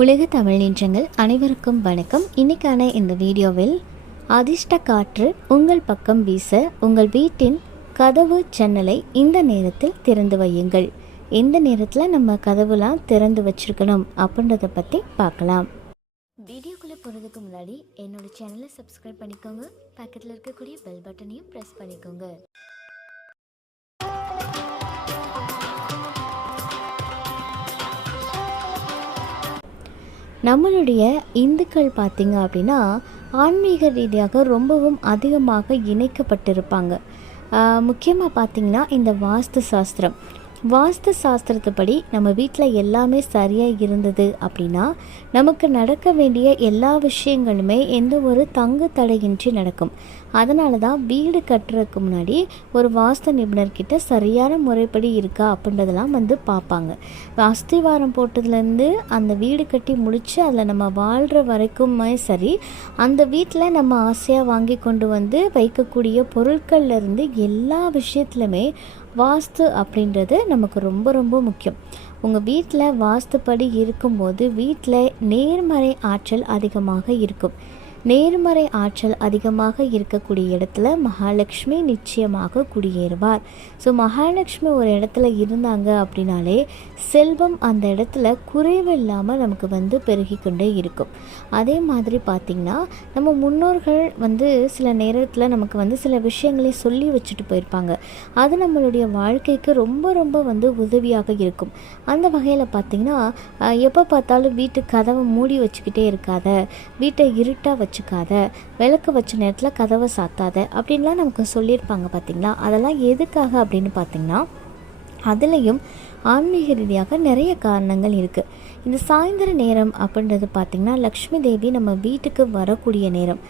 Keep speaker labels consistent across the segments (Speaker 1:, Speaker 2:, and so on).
Speaker 1: உலக தமிழ் நின்றங்கள் அனைவருக்கும் வணக்கம். இன்னைக்கான இந்த வீடியோவில் அதிர்ஷ்ட காற்று உங்கள் பக்கம் வீச உங்கள் வீட்டின் கதவு ஜன்னலை இந்த நேரத்தில் திறந்து வையுங்கள். எந்த நேரத்தில் நம்ம கதவுலாம் திறந்து வச்சிருக்கணும் அப்படின்றத பற்றி பார்க்கலாம். வீடியோக்குள்ளே போகிறதுக்கு முன்னாடி என்னோட சேனலை சப்ஸ்கிரைப் பண்ணிக்கோங்க. பக்கத்தில் இருக்கக்கூடிய பெல் பட்டனையும் ப்ரெஸ் பண்ணிக்கோங்க. நம்மளுடைய இந்துக்கள் பார்த்திங்க அப்படின்னா ஆன்மீக ரீதியாக ரொம்பவும் அதிகமாக இணைக்கப்பட்டிருப்பாங்க. முக்கியமாக பார்த்தீங்கன்னா இந்த வாஸ்து சாஸ்திரம். வாஸ்து சாஸ்திரத்துப்படி நம்ம வீட்டில் எல்லாமே சரியாக இருந்தது அப்படின்னா நமக்கு நடக்க வேண்டிய எல்லா விஷயங்களுமே எந்த ஒரு தங்கு தடையின்றி நடக்கும். அதனால தான் வீடு கட்டுறதுக்கு முன்னாடி ஒரு வாஸ்து நிபுணர்கிட்ட சரியான முறைப்படி இருக்கா அப்படின்றதெல்லாம் வந்து பார்ப்பாங்க. அஸ்திவாரம் போட்டதுலேருந்து அந்த வீடு கட்டி முடித்து அதில் நம்ம வாழ்கிற வரைக்குமே சரி அந்த வீட்டில் நம்ம ஆசையாக வாங்கி கொண்டு வந்து வைக்கக்கூடிய பொருட்கள்லேருந்து எல்லா விஷயத்துலையுமே வாஸ்து அப்படின்றது நமக்கு ரொம்ப ரொம்ப முக்கியம். உங்கள் வீட்டில் வாஸ்துப்படி இருக்கும்போது வீட்டில் நேர்மறை ஆற்றல் அதிகமாக இருக்கும். நேர்மறை ஆற்றல் அதிகமாக இருக்கக்கூடிய இடத்துல மகாலட்சுமி நிச்சயமாக குடியேறுவார். ஸோ மகாலட்சுமி ஒரு இடத்துல இருந்தாங்க அப்படின்னாலே செல்வம் அந்த இடத்துல குறைவு இல்லாமல் நமக்கு வந்து பெருகிக்கொண்டே இருக்கும். அதே மாதிரி பார்த்திங்கன்னா நம்ம முன்னோர்கள் வந்து சில நேரத்தில் நமக்கு வந்து சில விஷயங்களை சொல்லி வச்சுட்டு போயிருப்பாங்க. அது நம்மளுடைய வாழ்க்கைக்கு ரொம்ப ரொம்ப வந்து உதவியாக இருக்கும். அந்த வகையில் பார்த்திங்கன்னா எப்போ பார்த்தாலும் வீட்டு கதவை மூடி வச்சுக்கிட்டே இருக்காத வீட்டை இருட்டாக வச்சுக்காத விளக்கு வச்ச நேரத்தில் கதவை சாத்தாத அப்படின்லாம் நமக்கு சொல்லியிருப்பாங்க பார்த்திங்களா அதெல்லாம் எதுக்காக அப்படின்னு பார்த்திங்கன்னா அதுலேயும் ஆன்மீக ரீதியாக நிறைய காரணங்கள் இருக்குது இந்த சாயந்தர நேரம் அப்படின்றது பார்த்திங்கன்னா லக்ஷ்மி தேவி நம்ம வீட்டுக்கு வரக்கூடிய நேரம்.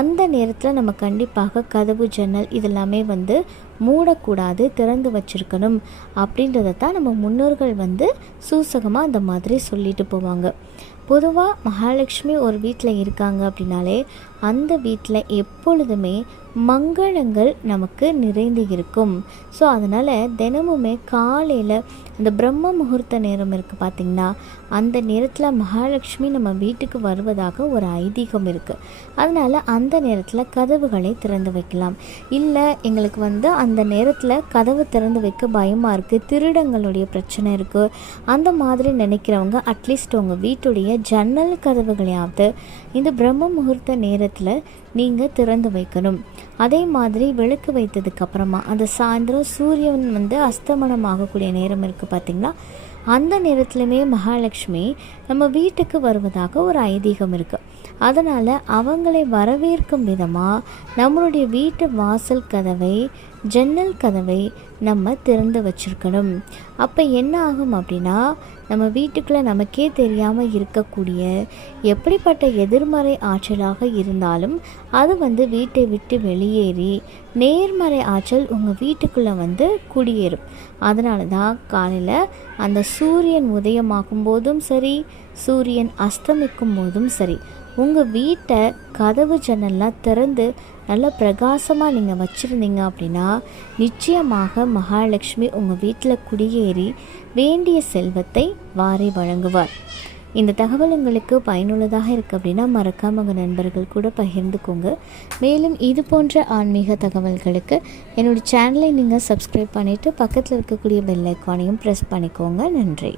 Speaker 1: அந்த நேரத்தில் நம்ம கண்டிப்பாக கதவு ஜன்னல் இதெல்லாமே வந்து மூடக்கூடாது திறந்து வச்சுருக்கணும் அப்படின்றத தான் நம்ம முன்னோர்கள் வந்து சூசகமாக அந்த மாதிரி சொல்லிட்டு போவாங்க. பொதுவாக மகாலட்சுமி ஒரு வீட்டில் இருக்காங்க அப்படின்னாலே அந்த வீட்டில் எப்பொழுதுமே மங்களங்கள் நமக்கு நிறைந்து இருக்கும். ஸோ அதனால் தினமுமே காலையில் இந்த பிரம்ம முகூர்த்த நேரம் இருக்குது பார்த்திங்கன்னா அந்த நேரத்தில் மகாலட்சுமி நம்ம வீட்டுக்கு வருவதாக ஒரு ஐதீகம் இருக்குது அதனால் அந்த நேரத்தில் கதவுகளை திறந்து வைக்கலாம். இல்லை எங்களுக்கு வந்து அந்த நேரத்தில் கதவு திறந்து வைக்க பயமாக இருக்குது திருடங்களுடைய பிரச்சனை இருக்குது அந்த மாதிரி நினைக்கிறவங்க அட்லீஸ்ட் உங்கள் வீட்டுடைய ஜன்னல் கதவுகளையாவது இந்த பிரம்ம முகூர்த்த நேரத்தில் நீங்கள் திறந்து வைக்கணும். அதே மாதிரி விளக்கு வைத்ததுக்கு அப்புறமா அந்த சாயந்தரம் சூரியன் வந்து அஸ்தமனம் ஆகக்கூடிய நேரம் இருக்குது பார்த்திங்களா அந்த நேரத்துலையுமே மகாலட்சுமி நம்ம வீட்டுக்கு வருவதாக ஒரு ஐதீகம் இருக்குது அதனால் அவங்களை வரவேற்கும் விதமாக நம்மளுடைய வீட்டு வாசல் கதவை ஜன்னல் கதவை நம்ம திறந்து வச்சுருக்கணும். அப்போ என்ன ஆகும் அப்படின்னா நம்ம வீட்டுக்குள்ளே நமக்கே தெரியாமல் இருக்கக்கூடிய எப்படிப்பட்ட எதிர்மறை ஆற்றலாக இருந்தாலும் அது வந்து வீட்டை விட்டு வெளியேறி நேர்மறை ஆற்றல் உங்கள் வீட்டுக்குள்ளே வந்து குடியேறும். அதனால தான் காலையில் அந்த சூரியன் உதயமாகும் போதும் சரி சூரியன் அஸ்தமிக்கும் போதும் சரி. உங்கள் வீட்டை கதவு ஜன்னல்லாம் திறந்து நல்ல பிரகாசமாக நீங்கள் வச்சுருந்தீங்க அப்படின்னா நிச்சயமாக மகாலட்சுமி உங்கள் வீட்டில் குடியேறி வேண்டிய செல்வத்தை வாரி வழங்குவார். இந்த தகவல் உங்களுக்கு பயனுள்ளதாக இருக்குது அப்படின்னா மறக்காம உங்கள் நண்பர்கள் கூட பகிர்ந்துக்கோங்க. மேலும் இது போன்ற ஆன்மீக தகவல்களுக்கு என்னோடய சேனலை நீங்கள் சப்ஸ்கிரைப் பண்ணிவிட்டு பக்கத்தில் இருக்கக்கூடிய பெல் ஐக்கானையும் ப்ரெஸ் பண்ணிக்கோங்க. நன்றி.